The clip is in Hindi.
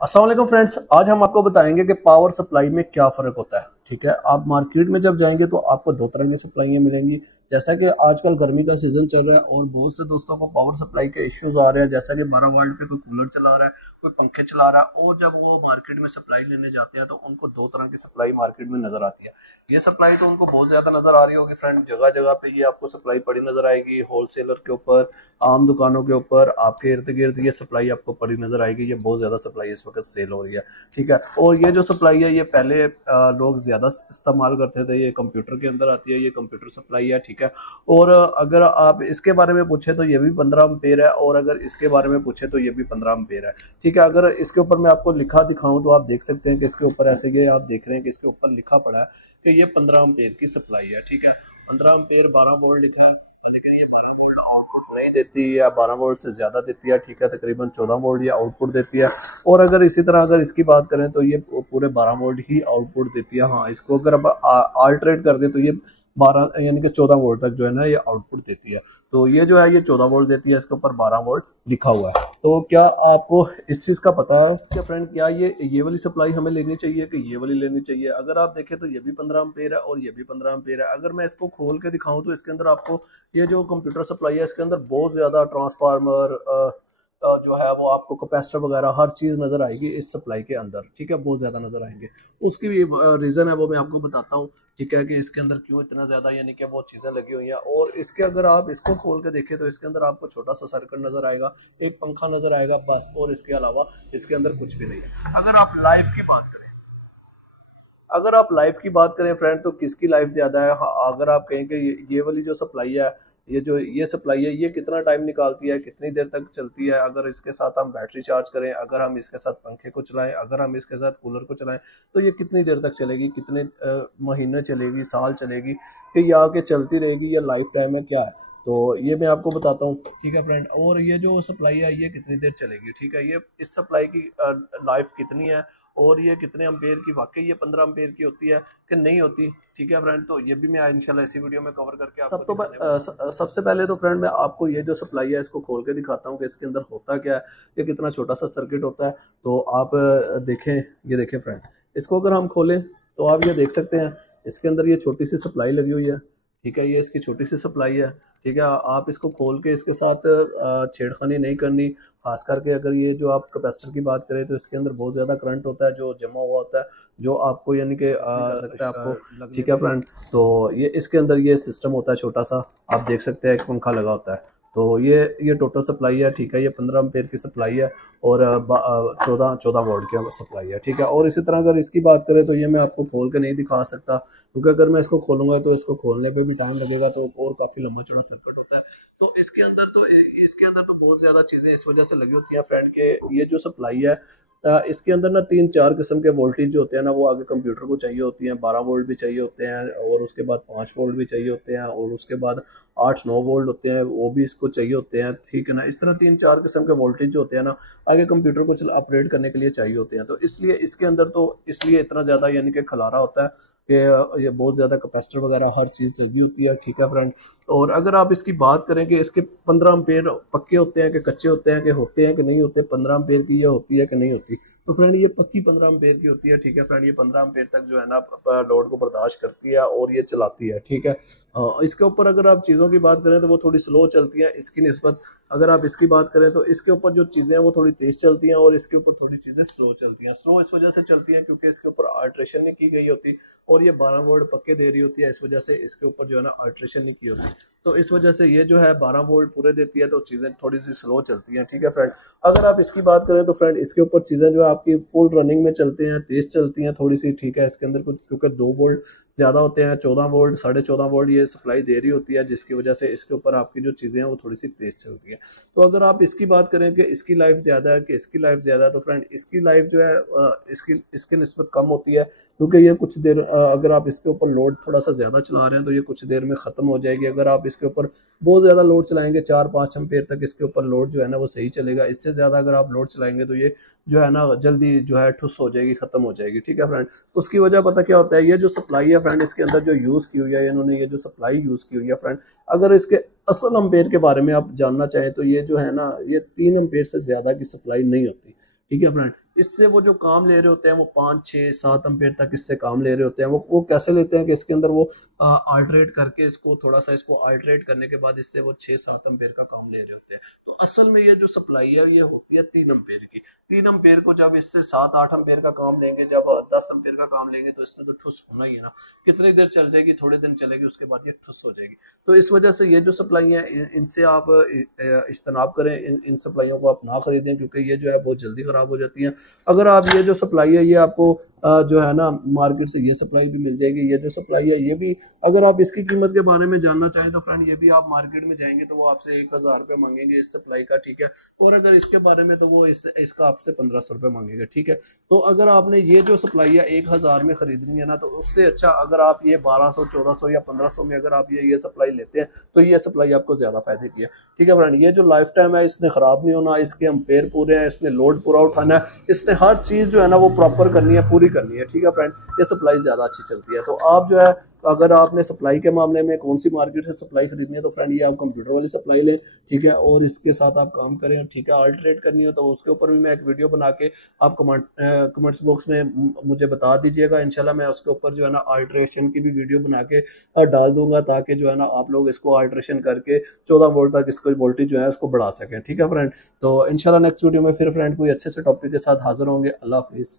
अस्सलाम वालेकुम फ्रेंड्स, आज हम आपको बताएंगे कि पावर सप्लाई में क्या फ़र्क होता है। ठीक है, आप मार्केट में जब जाएंगे तो आपको दो तरह की सप्लाइयाँ मिलेंगी। जैसा कि आजकल गर्मी का सीजन चल रहा है और बहुत से दोस्तों को पावर सप्लाई के इश्यूज आ रहे हैं, जैसा कि 12 वोल्ट पे कोई कूलर चला रहा है, कोई पंखे चला रहा है, और जब वो मार्केट में सप्लाई लेने जाते हैं तो उनको दो तरह की सप्लाई मार्केट में नजर आती है। ये सप्लाई तो उनको बहुत ज्यादा नजर आ रही होगी फ्रेंड, जगह जगह पे ये आपको सप्लाई पड़ी नजर आएगी, होलसेलर के ऊपर, आम दुकानों के ऊपर, आपके इर्द गिर्द ये सप्लाई आपको पड़ी नजर आएगी। ये बहुत ज्यादा सप्लाई इस वक्त सेल हो रही है। ठीक है, और ये जो सप्लाई है ये पहले लोग ज्यादा इस्तेमाल करते थे, ये कंप्यूटर के अंदर आती है, ये कंप्यूटर सप्लाई है। ठीक है, और अगर आप इसके बारे में पूछे तो ये भी 15 एम्पेयर है, और अगर इसके बारे में पूछे तो ये भी 15 एम्पेयर है। ठीक है, अगर इसके ऊपर मैं आपको लिखा दिखाऊं तो आप देख सकते हैं कि इसके ऊपर ऐसे ये आप देख रहे हैं कि इसके ऊपर लिखा पड़ा है कि ये 15 एम्पेयर की सप्लाई है। ठीक है, 15 एम्पेयर 12 वोल्ट लिखा है, लेकिन ये 12 वोल्ट आउटपुट नहीं देती या 12 वोल्ट से ज्यादा देती है। ठीक है, तकरीबन 14 वोल्ट ये आउटपुट देती है। और अगर इसी तरह अगर इसकी बात करें तो ये पूरे 12 वोल्ट ही आउटपुट देती है। हाँ, इसको अगर आप आल्टरेट कर दें तो ये 12 यानी कि 14 वोल्ट तक जो है ना ये आउटपुट देती है। तो ये जो है ये 14 वोल्ट देती है, इसके ऊपर 12 वोल्ट लिखा हुआ है। तो क्या आपको इस चीज का पता है क्या फ्रेंड, क्या ये वाली सप्लाई हमें लेनी चाहिए कि ये वाली लेनी चाहिए? अगर आप देखें तो ये भी 15 एम्पेयर है और ये भी 15 एम्पेयर है। अगर मैं इसको खोल के दिखाऊं तो इसके अंदर आपको ये जो कंप्यूटर सप्लाई है इसके अंदर बहुत ज्यादा ट्रांसफार्मर जो है वो आपको कैपेसिटर वगैरह हर चीज नजर आएगी इस सप्लाई के अंदर। ठीक है, बहुत ज्यादा नजर आएंगे। उसकी भी रीजन है, वो मैं आपको बताता हूँ। ठीक है, कि इसके अंदर क्यों इतना ज्यादा यानी कि वो चीजें लगी हुई हैं। और इसके अगर आप इसको खोल के देखें तो इसके अंदर आपको छोटा सा सर्किट नजर आएगा, एक पंखा नजर आएगा बस, और इसके अलावा इसके अंदर कुछ भी नहीं है। अगर आप लाइफ की बात करें फ्रेंड, तो किसकी लाइफ ज्यादा है? हाँ, अगर आप कहें कि ये वाली जो सप्लाई है, ये सप्लाई है, ये कितना टाइम निकालती है, कितनी देर तक चलती है, अगर इसके साथ हम बैटरी चार्ज करें, अगर हम इसके साथ पंखे को चलाएं, अगर हम इसके साथ कूलर को चलाएं, तो ये कितनी देर तक चलेगी, कितने महीने चलेगी, साल चलेगी, कि ये आके चलती रहेगी, या लाइफ टाइम है, क्या है? तो ये मैं आपको बताता हूँ। ठीक है फ्रेंड, और ये जो सप्लाई है ये कितनी देर चलेगी? ठीक है, ये इस सप्लाई की लाइफ कितनी है, और ये कितने अम्पेयर की, वाकई ये 15 अम्पेयर की होती है कि नहीं होती? ठीक है फ्रेंड, तो ये भी मैं इंशाल्लाह इसी वीडियो में कवर करके आपको सबसे पहले तो फ्रेंड मैं आपको ये जो सप्लाई है इसको खोल के दिखाता हूँ कि इसके अंदर होता क्या है, ये कितना छोटा सा सर्किट होता है। तो आप देखें, ये देखें फ्रेंड, इसको अगर हम खोलें तो आप ये देख सकते हैं इसके अंदर ये छोटी सी सप्लाई लगी हुई है। ठीक है, ये इसकी छोटी सी सप्लाई है। ठीक है, आप इसको खोल के इसके साथ छेड़खानी नहीं करनी। खास करके अगर ये जो आप कैपेसिटर की बात करें तो इसके अंदर बहुत ज़्यादा करंट होता है जो जमा हुआ होता है, जो आपको यानी कि सकता है आपको। ठीक है फ्रेंड, तो ये इसके अंदर ये सिस्टम होता है छोटा सा, आप देख सकते हैं एक पंखा लगा होता है। तो ये टोटल सप्लाई है। ठीक है, ये 15 एम्पेयर की सप्लाई है, और 14 वोल्ट की सप्लाई है। ठीक है, और इसी तरह अगर इसकी बात करें तो ये मैं आपको खोल के नहीं दिखा सकता, क्योंकि अगर मैं इसको खोलूंगा तो इसको खोलने पे भी टाइम लगेगा, तो और काफ़ी लंबा चौड़ा सर्किट होता है। तो इसके अंदर तो बहुत ज़्यादा चीज़ें इस वजह से लगी होती हैं फ्रेंड, के ये जो सप्लाई है इसके अंदर ना 3-4 किस्म के वोल्टेज जो होते हैं ना, वो आगे कंप्यूटर को चाहिए होती हैं। 12 वोल्ट भी चाहिए होते हैं, और उसके बाद 5 वोल्ट भी चाहिए होते हैं, और उसके बाद 8-9 वोल्ट होते हैं, वो भी इसको चाहिए होते हैं। ठीक है ना, इस तरह 3-4 किस्म के वोल्टेज जो होते हैं ना, आगे कंप्यूटर को ऑपरेट करने के लिए चाहिए होते हैं। तो इसलिए इसके अंदर तो इसलिए इतना ज़्यादा यानी कि खलारा होता है कि ये बहुत ज़्यादा कैपेसिटर वगैरह हर चीज़ लगी होती है। ठीक है फ्रेंड, और अगर आप इसकी बात करें कि इसके 15 एम्पेयर पक्के होते हैं कि कच्चे होते हैं कि नहीं होते, 15 एम्पेयर की ये होती है कि नहीं होती, तो फ्रेंड ये पक्की 15 एम्पेयर की होती है। ठीक है फ्रेंड, ये 15 एम्पेयर तक जो है ना लोड को बर्दाश्त करती है और ये चलाती है। ठीक है, इसके ऊपर अगर आप चीज़ों की बात करें तो वो थोड़ी स्लो चलती है इसकी निस्बत। अगर आप इसकी बात करें तो इसके ऊपर जो चीज़ें हैं वो थोड़ी तेज चलती हैं, और इसके ऊपर थोड़ी चीज़ें स्लो चलती हैं। स्लो इस वजह से चलती है क्योंकि इसके ऊपर अल्ट्रेशन नहीं की गई होती, और ये 12 वोल्ट पक्के दे रही होती है, इस वजह से इसके ऊपर जो है ना अल्ट्रेशन नहीं की होती। तो इस वजह से ये जो है 12 वोल्ट पूरे देती है, तो चीज़ें थोड़ी सी स्लो चलती हैं। ठीक है फ्रेंड, अगर आप इसकी बात करें तो फ्रेंड इसके ऊपर चीज़ें जो है आपकी फुल रनिंग में चलती हैं, तेज चलती हैं थोड़ी सी। ठीक है, इसके अंदर कुछ क्योंकि 2 वोल्ट ज़्यादा होते हैं, 14 वोल्ट 14.5 वोल्ट ये सप्लाई दे रही होती है, जिसकी वजह से इसके ऊपर आपकी जो चीज़ें हैं वो थोड़ी सी तेज चलती है। तो अगर आप इसकी बात करें कि इसकी लाइफ ज़्यादा है कि इसकी लाइफ ज़्यादा है, तो फ्रेंड इसकी लाइफ जो है इसकी इसकी निस्बत कम होती है, क्योंकि ये कुछ देर अगर आप इसके ऊपर लोड थोड़ा सा ज़्यादा चला रहे हैं तो ये कुछ देर में ख़त्म हो जाएगी। अगर आप इसके ऊपर बहुत ज़्यादा लोड चलाएंगे, 4-5 एम्पेयर तक इसके ऊपर लोड जो है ना वो सही चलेगा। इससे ज़्यादा अगर आप लोड चलाएंगे तो ये जो है ना जल्दी जो है ठुस हो जाएगी, ख़त्म हो जाएगी। ठीक है फ्रेंड, उसकी वजह पता क्या होता है, ये जो सप्लाई है फ्रेंड इसके अंदर जो यूज़ की हुई है इन्होंने, ये जो सप्लाई यूज़ की हुई है फ्रेंड, अगर इसके असल अम्पेयर के बारे में आप जानना चाहें तो ये जो है ना ये 3 एम्पेयर से ज़्यादा की सप्लाई नहीं होती। ठीक है फ्रेंड, इससे वो जो काम ले रहे होते हैं वो 5 6 7 एम्पेयर तक इससे काम ले रहे होते हैं। वो कैसे लेते हैं कि इसके अंदर वो अल्टरेट करके इसको थोड़ा सा इसको अल्टरेट करने के बाद इससे वो 6 7 एम्पेयर का काम ले रहे होते हैं। तो असल में ये जो सप्लाई है ये होती है 3 एम्पेयर की। 3 एम्पेयर को जब इससे 7 8 एम्पेयर का काम लेंगे, जब 10 एम्पेयर का काम लेंगे, तो इसमें तो ठुस होना ही है ना। कितनी देर चल जाएगी, थोड़े दिन चलेगी, उसके बाद ये ठुस हो जाएगी। तो इस वजह से ये जो सप्लाई है इनसे आप इज्तनाब करें, इन सप्लाइयों को आप ना खरीदें, क्योंकि ये जो है बहुत जल्दी खराब हो जाती हैं। अगर आप ये जो सप्लाई है ये आपको जो है ना मार्केट से ये सप्लाई भी मिल जाएगी। ये जो सप्लाई है ये भी, अगर आप इसकी कीमत के बारे में जानना चाहें तो फ्रेंड ये भी आप मार्केट में जाएंगे तो वो आपसे 1000 रुपये मांगेंगे इस सप्लाई का, ठीक है। और अगर इसके बारे में तो वो इसका आपसे 1500 रुपये मांगेंगे, ठीक है। तो अगर आपने ये जो सप्लाई है 1000 में खरीदनी है ना, तो उससे अच्छा अगर आप ये 1200 1400 या 1500 में अगर आप ये सप्लाई लेते हैं तो ये सप्लाई आपको ज्यादा फायदे की है, ठीक है फ्रेंड। ये जो लाइफ टाइम है इसने खराब नहीं होना, इसके एम्पेयर पूरे हैं, इसने लोड पूरा उठाना है, इसने हर चीज जो है ना वो प्रॉपर करनी है, पूरी करनी है, ठीक है फ्रेंड। ये सप्लाई ज्यादा अच्छी चलती है। तो आप जो है अगर आपने सप्लाई के मामले में कौन सी मार्केट से सप्लाई खरीदनी है तो फ्रेंड ये आप कंप्यूटर वाली सप्लाई लें, ठीक है। और इसके साथ आप काम करें, ठीक है। अल्टरेट करनी हो तो उसके ऊपर भी मैं एक वीडियो बना के आप कमेंट्स बॉक्स में मुझे बता दीजिएगा। इंशाल्लाह मैं उसके ऊपर जो है ना अल्ट्रेशन की भी वीडियो बना के डाल दूंगा, ताकि जो है ना आप लोग इसको अल्ट्रेशन करके 14 वोल्ट तक इसको वोल्टेज जो है उसको बढ़ा सकें, ठीक है फ्रेंड। तो इंशाल्लाह नेक्स्ट वीडियो में फिर फ्रेंड कोई अच्छे से टॉपिक के साथ हाजिर होंगे। अल्लाह हाफिज़।